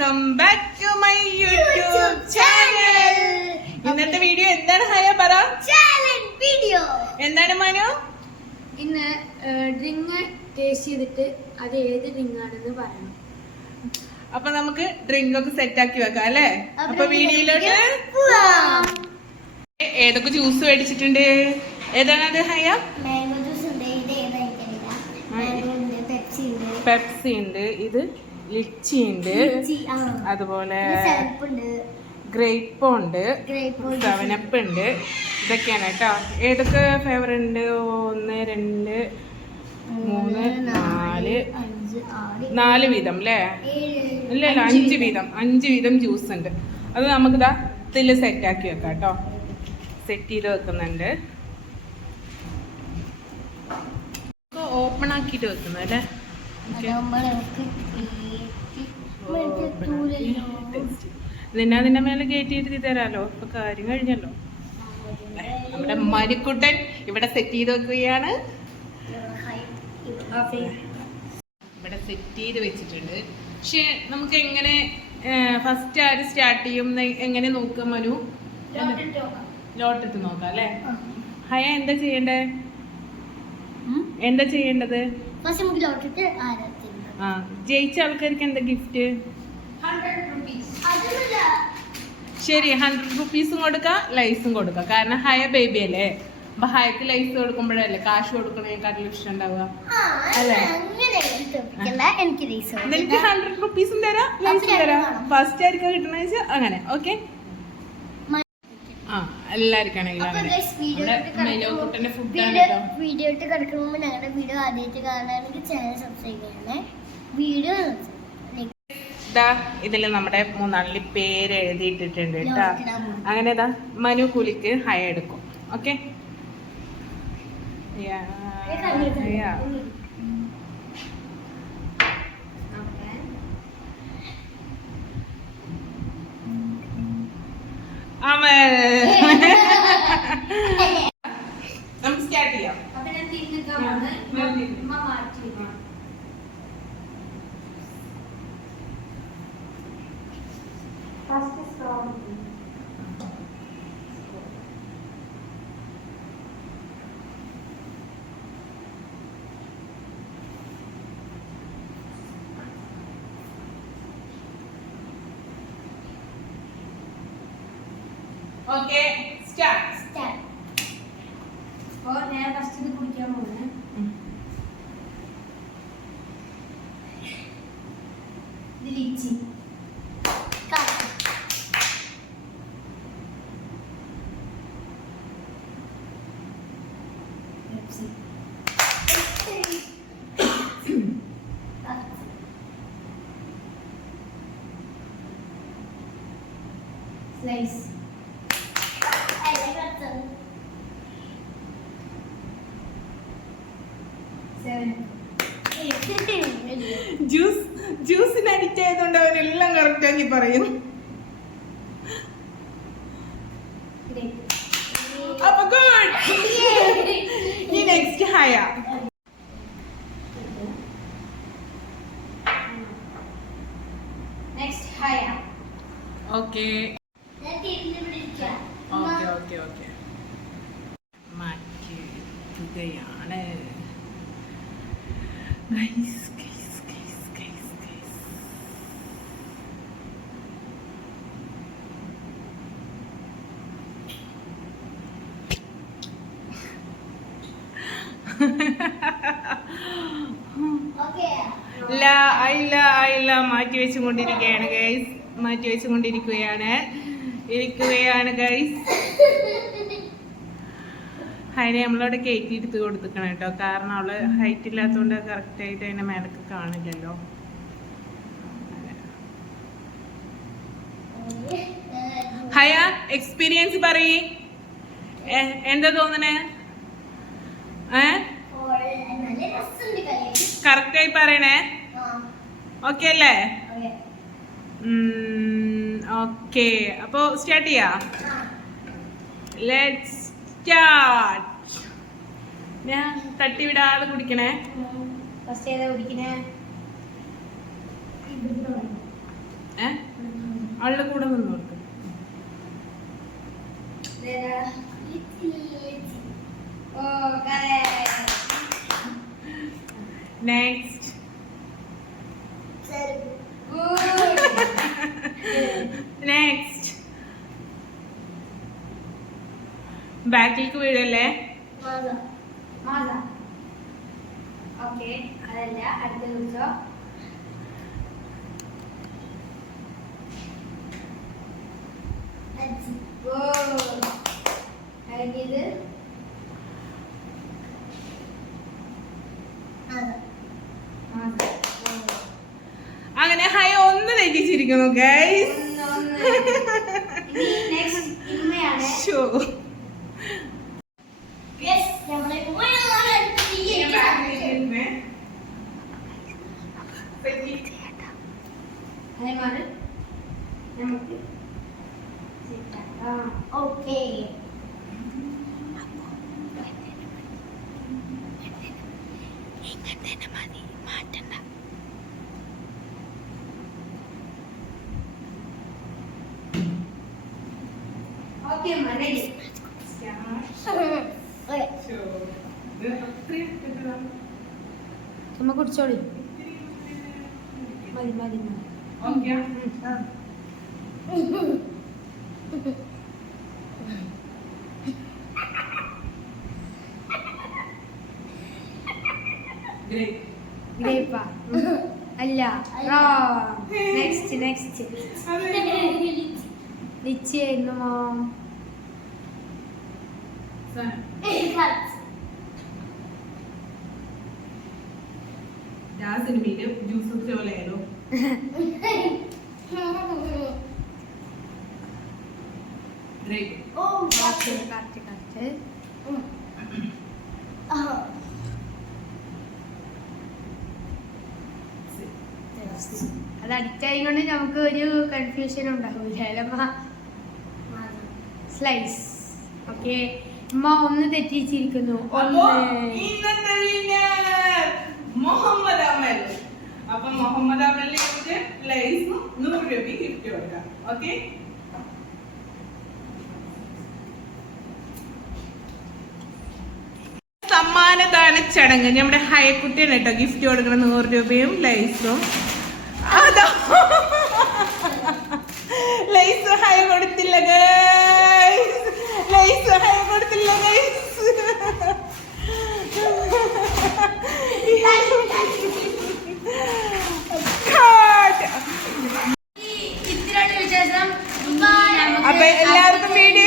Welcome back to my YouTube channel. ഇന്നത്തെ video എന്താണ് ഹയ പറ? Challenge video. എന്താണ് മനു? ഇന്ന് ഡ്രിങ്ക് ടേസ്റ്റ് ചെയ്തിട്ട് അത് ഏത് ഡ്രിങ്ക് ആണെന്ന് പറയണം. അപ്പൊ നമുക്ക് ഡ്രിങ്ക് ഒക്കെ സെറ്റ് ആക്കി വെക്കാം അല്ലേ? അപ്പൊ വീഡിയോയിലോട്ട് ഏതൊക്കെ ജ്യൂസ് മേടിച്ചിട്ടുണ്ട്? ഏതാണത് ഹയ? മാംഗോ ജ്യൂസ് ഉണ്ട്, ഇത് ഏതായിരിക്കില്ല. മാംഗോ ഉണ്ട്, പെപ്സി ഉണ്ട്, പെപ്സി ഉണ്ട്, ഇത് ലിച്ചി ഉണ്ട്, അതുപോലെ ഗ്രേപ്പ് ഉണ്ട്, സെവനപ്പ് ഉണ്ട്. ഇതൊക്കെയാണ് കേട്ടോ. ഏതൊക്കെ ഫ്ലേവർ ഉണ്ട്? 1 2 3 4 4 വീതം അല്ലേ? ഇല്ല 5 വീതം ജ്യൂസ് ഉണ്ട്. അത് നമുക്കിതാ ഇതിൽ സെറ്റ് ആക്കി വെക്കാം കേട്ടോ. സെറ്റ് ചെയ്ത് വെക്കുന്നുണ്ട്. ഓപ്പൺ ആക്കിയിട്ട് വെക്കുന്നത് അല്ലേ? അതിന്റെ മേലെ കയറ്റി ഇരുത്തി തരാലോ. ഇപ്പൊ കാര്യം കഴിഞ്ഞല്ലോ. നമ്മുടെ മരിക്കുട്ടൻ ഇവിടെ സെറ്റ് ചെയ്ത് വെക്കുകയാണ്. ഇവിടെ സെറ്റ് ചെയ്ത് വെച്ചിട്ടുണ്ട്. പക്ഷെ നമുക്ക് എങ്ങനെ ഫസ്റ്റ് ആര് സ്റ്റാർട്ട് ചെയ്യും എങ്ങനെ നോക്കാം മനു? ലോട്ടിട്ട് നോക്കാം അല്ലേ? ഹയ എന്താ ചെയ്യണ്ടേ? എന്താ ചെയ്യേണ്ടത്? ജയിച്ച ആൾക്കാർക്ക് എന്താ ഗിഫ്റ്റ്? 100 rupees. ശരി, 100 rupees കൊടുക്കാം, ലൈസും കൊടുക്കാം. കാരണം ഹയ ബേബി അല്ലേ? അപ്പൊ ഹയക്ക് ലൈസ് കൊടുക്കുമ്പോഴല്ലേ കാശ് കൊടുക്കണേക്കാട്ടിലും ഇഷ്ടം ഉണ്ടാവുക അല്ലേ? എനിക്ക് 100 rupees തരാം, ലൈസും തരാം. ഫസ്റ്റ് ആയിരിക്കും കിട്ടണ അങ്ങനെ. ഓക്കെ, എല്ലാവർക്കാണെങ്കിലും വീഡിയോ ഇട്ട് കിടക്കുമ്പോ ഞങ്ങളുടെ വീഡിയോ ആദ്യമായിട്ട് കാണാനെങ്കിൽ ചാനൽ സബ്സ്ക്രൈബ് ചെയ്യണേ. വീഡിയോ ഇതില് നമ്മുടെ 3 പേര് എഴുതിയിട്ടിട്ടുണ്ട് കേട്ടാ. അങ്ങനെ മനു കൂലിക്ക് ഹയ എടുക്കും. ഓക്കെ, നമുക്ക് സ്റ്റാർട്ട് ചെയ്യാം. Okay, start. ഞാൻ ഫസ്റ്റ് ഇത് കുടിക്കാൻ പോകുന്നത്. ഇത് ലിച്ചി, പെപ്സി, സ്ലൈസ്, ജ്യൂസിന് അഡിക്റ്റ് ആയതുകൊണ്ട് അവരെല്ലാം കറക്റ്റ് ആക്കി പറയും. അപ്പൊ ഗുഡ്. ഈ നെക്സ്റ്റ് ഹയ. ഓക്കെ മാറ്റിയാണ്. മാറ്റി വെച്ചുകൊണ്ടിരിക്കുകയാണ് ഗൈസ്. ഇരിക്കുകയാണ് ഗൈസ്. ഹൈനെ നമ്മളവിടെ കയറ്റി എടുത്ത് കൊടുത്തിക്കണം കേട്ടോ. കാരണം അവള് ഹൈറ്റ് ഇല്ലാത്തതുകൊണ്ട് കറക്റ്റ് ആയിട്ട് അതിന്റെ മേലൊക്കെ കാണില്ലല്ലോ. ഹയ എക്സ്പീരിയൻസ് പറയ്, എന്താ തോന്നണേ? കറക്റ്റായി പറയണേ. ഓക്കെ അല്ലേ? ഓക്കെ, അപ്പൊ സ്റ്റാർട്ട് ചെയ്യാം. Let's start. ഞാൻ തട്ടിവിടാതെ കുടിക്കണേ. ഫസ്റ്റ് ഏതാ കുടിക്കണേ? അവളുടെ കൂടെ നിന്ന് കൊടുക്കും. നെക്സ്റ്റ് നെക്സ്റ്റ് ബാക്കിലേക്ക് വീഴല്ലേ. ഓക്കെ അതല്ല അടുത്ത ദിവസം കഴിഞ്ഞത് അങ്ങനെ ഹൈ ഒന്ന് തെറ്റിച്ചിരിക്കുന്നു guys. Show okay okay ready ചുമ്മാ കുടിച്ചോളി. മതി മതി മതി. ഓക്കെ ഗ്രേപ്പാ അല്ല. നെക്സ്റ്റ് നെക്സ്റ്റ് ലിച്ചിയായിരുന്നു മോം. ആ സിനിമയില് ജ്യൂസ് കുടിച്ച പോലെയാണോ? Correct correct correct. അത് അഡിക്റ്റായി കൊണ്ട് നമുക്ക് ഒരു കൺഫ്യൂഷൻ ഉണ്ടാവില്ല. സ്ലൈസ്. ഓക്കെ ഉമ്മ ഒന്ന് തെറ്റിച്ചിരിക്കുന്നു. അപ്പോ ഇന്നത്തെ winner മുഹമ്മദ് അമൽ. അപ്പൊ മുഹമ്മദ് അമലിന് നമുക്ക് ലൈസും 100 രൂപ ഗിഫ്റ്റ് കൊടുക്കാം. ഓക്കെ സമ്മാനദാന ചടങ്ങ് നമ്മുടെ ഹയക്കുട്ടിയാണ് കേട്ടോ ഗിഫ്റ്റ് കൊടുക്കണം. 100 രൂപയും ലൈസും. അതാ ലൈസ് ഹൈ കൊടുത്തില്ല ഗൈസ്. ലൈസ് ഹൈ കൊടുത്തില്ല ഗൈസ്. ഇത്രയാണ് വിശേഷം. അപ്പൊ എല്ലാവർക്കും വീഡിയോ